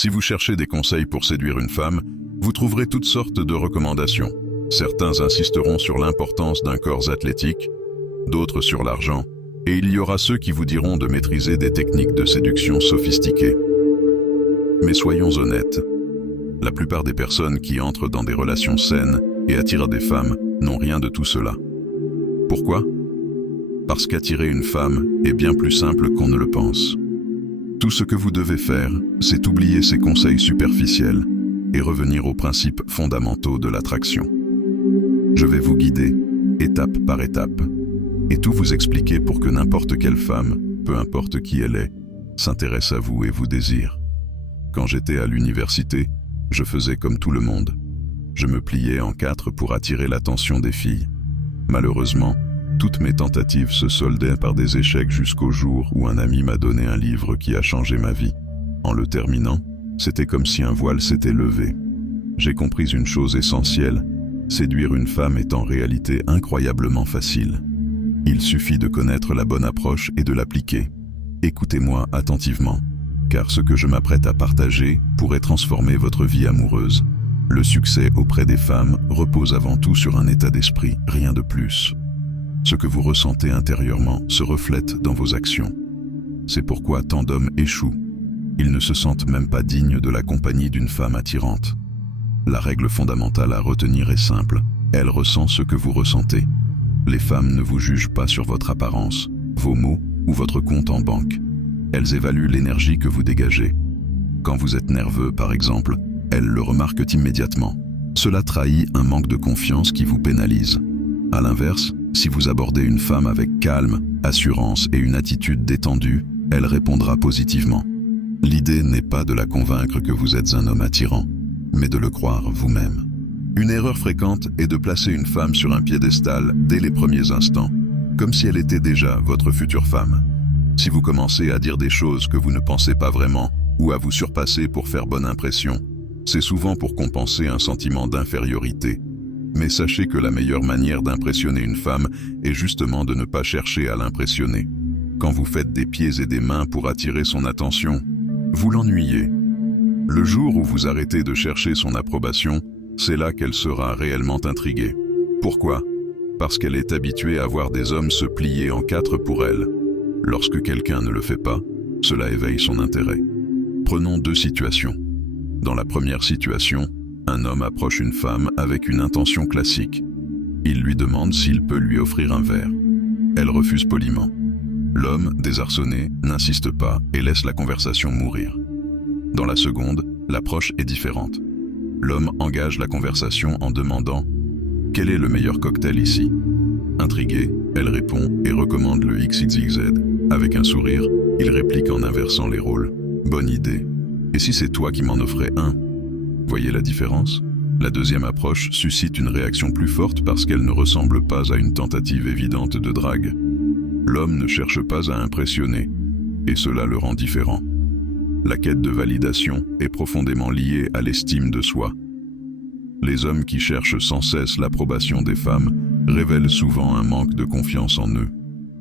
Si vous cherchez des conseils pour séduire une femme, vous trouverez toutes sortes de recommandations. Certains insisteront sur l'importance d'un corps athlétique, d'autres sur l'argent, et il y aura ceux qui vous diront de maîtriser des techniques de séduction sophistiquées. Mais soyons honnêtes, la plupart des personnes qui entrent dans des relations saines et attirent des femmes n'ont rien de tout cela. Pourquoi? Parce qu'attirer une femme est bien plus simple qu'on ne le pense. Tout ce que vous devez faire, c'est oublier ces conseils superficiels et revenir aux principes fondamentaux de l'attraction. Je vais vous guider, étape par étape, et tout vous expliquer pour que n'importe quelle femme, peu importe qui elle est, s'intéresse à vous et vous désire. Quand j'étais à l'université, je faisais comme tout le monde. Je me pliais en quatre pour attirer l'attention des filles. Malheureusement, toutes mes tentatives se soldaient par des échecs jusqu'au jour où un ami m'a donné un livre qui a changé ma vie. En le terminant, c'était comme si un voile s'était levé. J'ai compris une chose essentielle, séduire une femme est en réalité incroyablement facile. Il suffit de connaître la bonne approche et de l'appliquer. Écoutez-moi attentivement, car ce que je m'apprête à partager pourrait transformer votre vie amoureuse. Le succès auprès des femmes repose avant tout sur un état d'esprit, rien de plus. Ce que vous ressentez intérieurement se reflète dans vos actions. C'est pourquoi tant d'hommes échouent. Ils ne se sentent même pas dignes de la compagnie d'une femme attirante. La règle fondamentale à retenir est simple. Elle ressent ce que vous ressentez. Les femmes ne vous jugent pas sur votre apparence, vos mots ou votre compte en banque. Elles évaluent l'énergie que vous dégagez. Quand vous êtes nerveux, par exemple, elles le remarquent immédiatement. Cela trahit un manque de confiance qui vous pénalise. À l'inverse, si vous abordez une femme avec calme, assurance et une attitude détendue, elle répondra positivement. L'idée n'est pas de la convaincre que vous êtes un homme attirant, mais de le croire vous-même. Une erreur fréquente est de placer une femme sur un piédestal dès les premiers instants, comme si elle était déjà votre future femme. Si vous commencez à dire des choses que vous ne pensez pas vraiment, ou à vous surpasser pour faire bonne impression, c'est souvent pour compenser un sentiment d'infériorité. Mais sachez que la meilleure manière d'impressionner une femme est justement de ne pas chercher à l'impressionner. Quand vous faites des pieds et des mains pour attirer son attention, vous l'ennuyez. Le jour où vous arrêtez de chercher son approbation, c'est là qu'elle sera réellement intriguée. Pourquoi? Parce qu'elle est habituée à voir des hommes se plier en quatre pour elle. Lorsque quelqu'un ne le fait pas, cela éveille son intérêt. Prenons deux situations. Dans la première situation, un homme approche une femme avec une intention classique. Il lui demande s'il peut lui offrir un verre. Elle refuse poliment. L'homme, désarçonné, n'insiste pas et laisse la conversation mourir. Dans la seconde, l'approche est différente. L'homme engage la conversation en demandant « Quel est le meilleur cocktail ici ?» Intriguée, elle répond et recommande le XXX. Avec un sourire, il réplique en inversant les rôles. « Bonne idée. Et si c'est toi qui m'en offrais un ?» Voyez la différence? La deuxième approche suscite une réaction plus forte parce qu'elle ne ressemble pas à une tentative évidente de drague. L'homme ne cherche pas à impressionner, et cela le rend différent. La quête de validation est profondément liée à l'estime de soi. Les hommes qui cherchent sans cesse l'approbation des femmes révèlent souvent un manque de confiance en eux.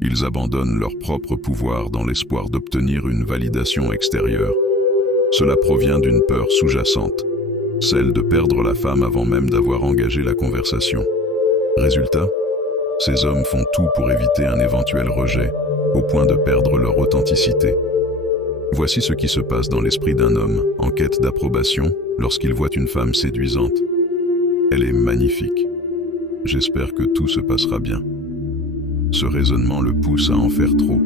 Ils abandonnent leur propre pouvoir dans l'espoir d'obtenir une validation extérieure. Cela provient d'une peur sous-jacente, celle de perdre la femme avant même d'avoir engagé la conversation. Résultat, ces hommes font tout pour éviter un éventuel rejet, au point de perdre leur authenticité. Voici ce qui se passe dans l'esprit d'un homme en quête d'approbation lorsqu'il voit une femme séduisante. Elle est magnifique. J'espère que tout se passera bien. Ce raisonnement le pousse à en faire trop,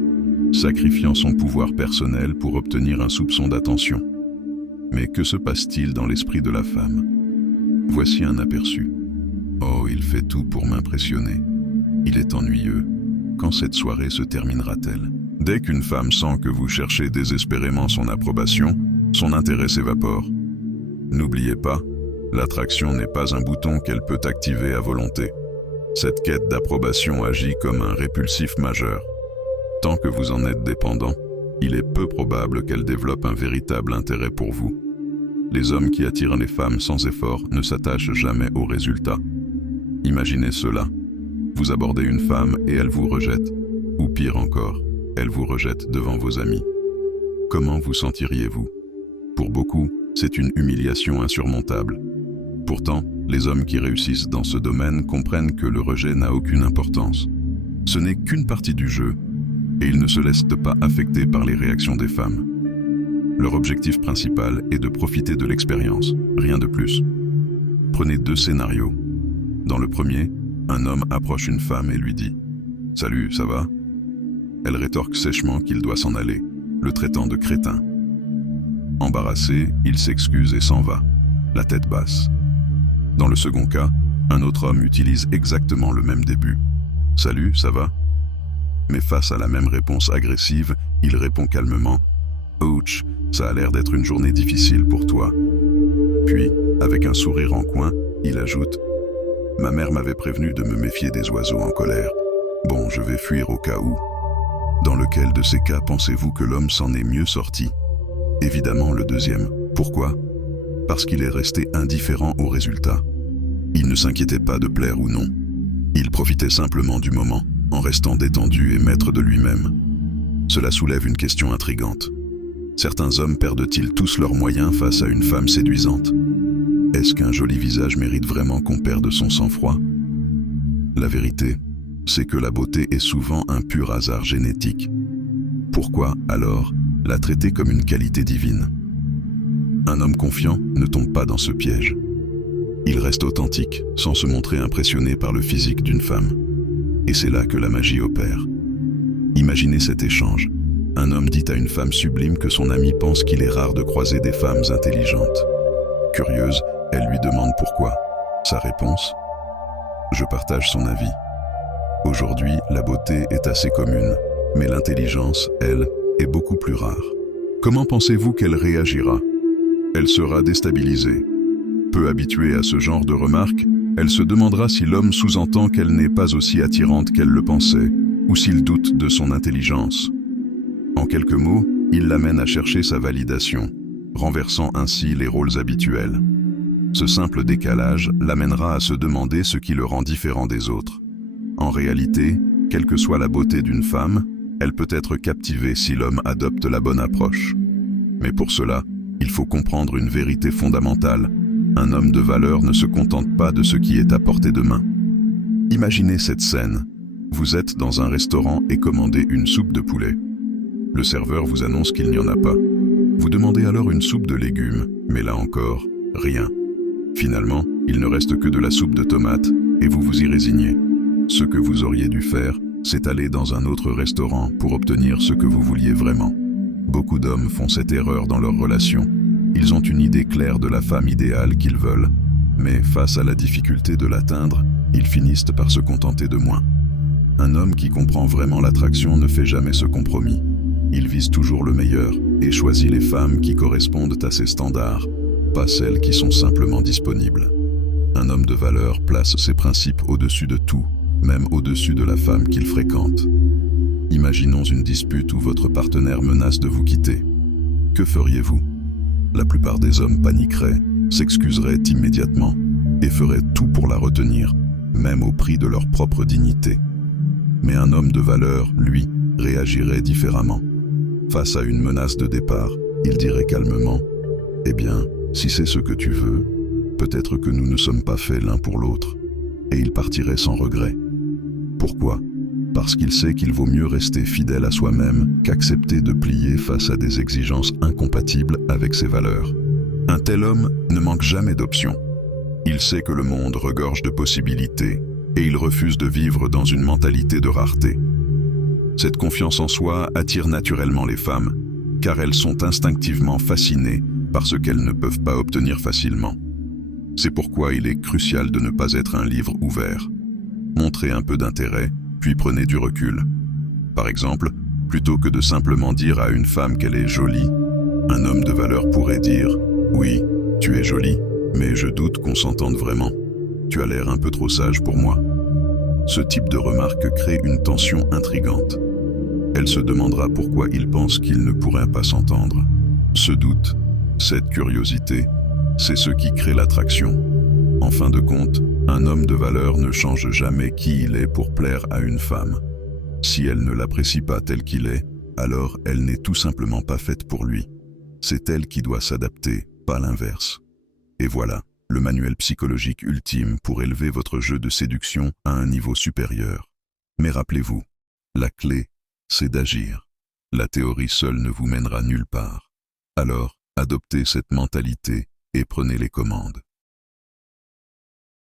sacrifiant son pouvoir personnel pour obtenir un soupçon d'attention. Mais que se passe-t-il dans l'esprit de la femme? Voici un aperçu. Oh, il fait tout pour m'impressionner. Il est ennuyeux. Quand cette soirée se terminera-t-elle? Dès qu'une femme sent que vous cherchez désespérément son approbation, son intérêt s'évapore. N'oubliez pas, l'attraction n'est pas un bouton qu'elle peut activer à volonté. Cette quête d'approbation agit comme un répulsif majeur. Tant que vous en êtes dépendant, il est peu probable qu'elle développe un véritable intérêt pour vous. Les hommes qui attirent les femmes sans effort ne s'attachent jamais aux résultats. Imaginez cela. Vous abordez une femme et elle vous rejette. Ou pire encore, elle vous rejette devant vos amis. Comment vous sentiriez-vous? Pour beaucoup, c'est une humiliation insurmontable. Pourtant, les hommes qui réussissent dans ce domaine comprennent que le rejet n'a aucune importance. Ce n'est qu'une partie du jeu, et ils ne se laissent pas affecter par les réactions des femmes. Leur objectif principal est de profiter de l'expérience, rien de plus. Prenez 2 scénarios. Dans le premier, un homme approche une femme et lui dit « Salut, ça va ?» Elle rétorque sèchement qu'il doit s'en aller, le traitant de crétin. Embarrassé, il s'excuse et s'en va, la tête basse. Dans le second cas, un autre homme utilise exactement le même début. « Salut, ça va ?» Mais face à la même réponse agressive, il répond calmement « Ouch, ça a l'air d'être une journée difficile pour toi. » Puis, avec un sourire en coin, il ajoute « Ma mère m'avait prévenu de me méfier des oiseaux en colère. Bon, je vais fuir au cas où. » Dans lequel de ces cas pensez-vous que l'homme s'en est mieux sorti? Évidemment le deuxième. Pourquoi? Parce qu'il est resté indifférent au résultat. Il ne s'inquiétait pas de plaire ou non. Il profitait simplement du moment, en restant détendu et maître de lui-même. Cela soulève une question intrigante. Certains hommes perdent-ils tous leurs moyens face à une femme séduisante? Est-ce qu'un joli visage mérite vraiment qu'on perde son sang-froid? La vérité, c'est que la beauté est souvent un pur hasard génétique. Pourquoi, alors, la traiter comme une qualité divine? Un homme confiant ne tombe pas dans ce piège. Il reste authentique, sans se montrer impressionné par le physique d'une femme. Et c'est là que la magie opère. Imaginez cet échange. Un homme dit à une femme sublime que son ami pense qu'il est rare de croiser des femmes intelligentes. Curieuse, elle lui demande pourquoi. Sa réponse? Je partage son avis. Aujourd'hui, la beauté est assez commune, mais l'intelligence, elle, est beaucoup plus rare. Comment pensez-vous qu'elle réagira? Elle sera déstabilisée. Peu habituée à ce genre de remarques, elle se demandera si l'homme sous-entend qu'elle n'est pas aussi attirante qu'elle le pensait, ou s'il doute de son intelligence. En quelques mots, il l'amène à chercher sa validation, renversant ainsi les rôles habituels. Ce simple décalage l'amènera à se demander ce qui le rend différent des autres. En réalité, quelle que soit la beauté d'une femme, elle peut être captivée si l'homme adopte la bonne approche. Mais pour cela, il faut comprendre une vérité fondamentale. Un homme de valeur ne se contente pas de ce qui est à portée de main. Imaginez cette scène. Vous êtes dans un restaurant et commandez une soupe de poulet. Le serveur vous annonce qu'il n'y en a pas. Vous demandez alors une soupe de légumes, mais là encore, rien. Finalement, il ne reste que de la soupe de tomates et vous vous y résignez. Ce que vous auriez dû faire, c'est aller dans un autre restaurant pour obtenir ce que vous vouliez vraiment. Beaucoup d'hommes font cette erreur dans leur relation. Ils ont une idée claire de la femme idéale qu'ils veulent, mais face à la difficulté de l'atteindre, ils finissent par se contenter de moins. Un homme qui comprend vraiment l'attraction ne fait jamais ce compromis. Il vise toujours le meilleur et choisit les femmes qui correspondent à ses standards, pas celles qui sont simplement disponibles. Un homme de valeur place ses principes au-dessus de tout, même au-dessus de la femme qu'il fréquente. Imaginons une dispute où votre partenaire menace de vous quitter. Que feriez-vous? La plupart des hommes paniqueraient, s'excuseraient immédiatement et feraient tout pour la retenir, même au prix de leur propre dignité. Mais un homme de valeur, lui, réagirait différemment. Face à une menace de départ, il dirait calmement « Eh bien, si c'est ce que tu veux, peut-être que nous ne sommes pas faits l'un pour l'autre. » Et il partirait sans regret. Pourquoi? Parce qu'il sait qu'il vaut mieux rester fidèle à soi-même qu'accepter de plier face à des exigences incompatibles avec ses valeurs. Un tel homme ne manque jamais d'options. Il sait que le monde regorge de possibilités et il refuse de vivre dans une mentalité de rareté. Cette confiance en soi attire naturellement les femmes, car elles sont instinctivement fascinées par ce qu'elles ne peuvent pas obtenir facilement. C'est pourquoi il est crucial de ne pas être un livre ouvert. Montrez un peu d'intérêt, puis prenez du recul. Par exemple, plutôt que de simplement dire à une femme qu'elle est jolie, un homme de valeur pourrait dire « Oui, tu es jolie, mais je doute qu'on s'entende vraiment. Tu as l'air un peu trop sage pour moi. » Ce type de remarque crée une tension intrigante. Elle se demandera pourquoi il pense qu'ils ne pourraient pas s'entendre. Ce doute, cette curiosité, c'est ce qui crée l'attraction. En fin de compte, un homme de valeur ne change jamais qui il est pour plaire à une femme. Si elle ne l'apprécie pas tel qu'il est, alors elle n'est tout simplement pas faite pour lui. C'est elle qui doit s'adapter, pas l'inverse. Et voilà, le manuel psychologique ultime pour élever votre jeu de séduction à un niveau supérieur. Mais rappelez-vous, la clé, c'est d'agir. La théorie seule ne vous mènera nulle part. Alors, adoptez cette mentalité et prenez les commandes.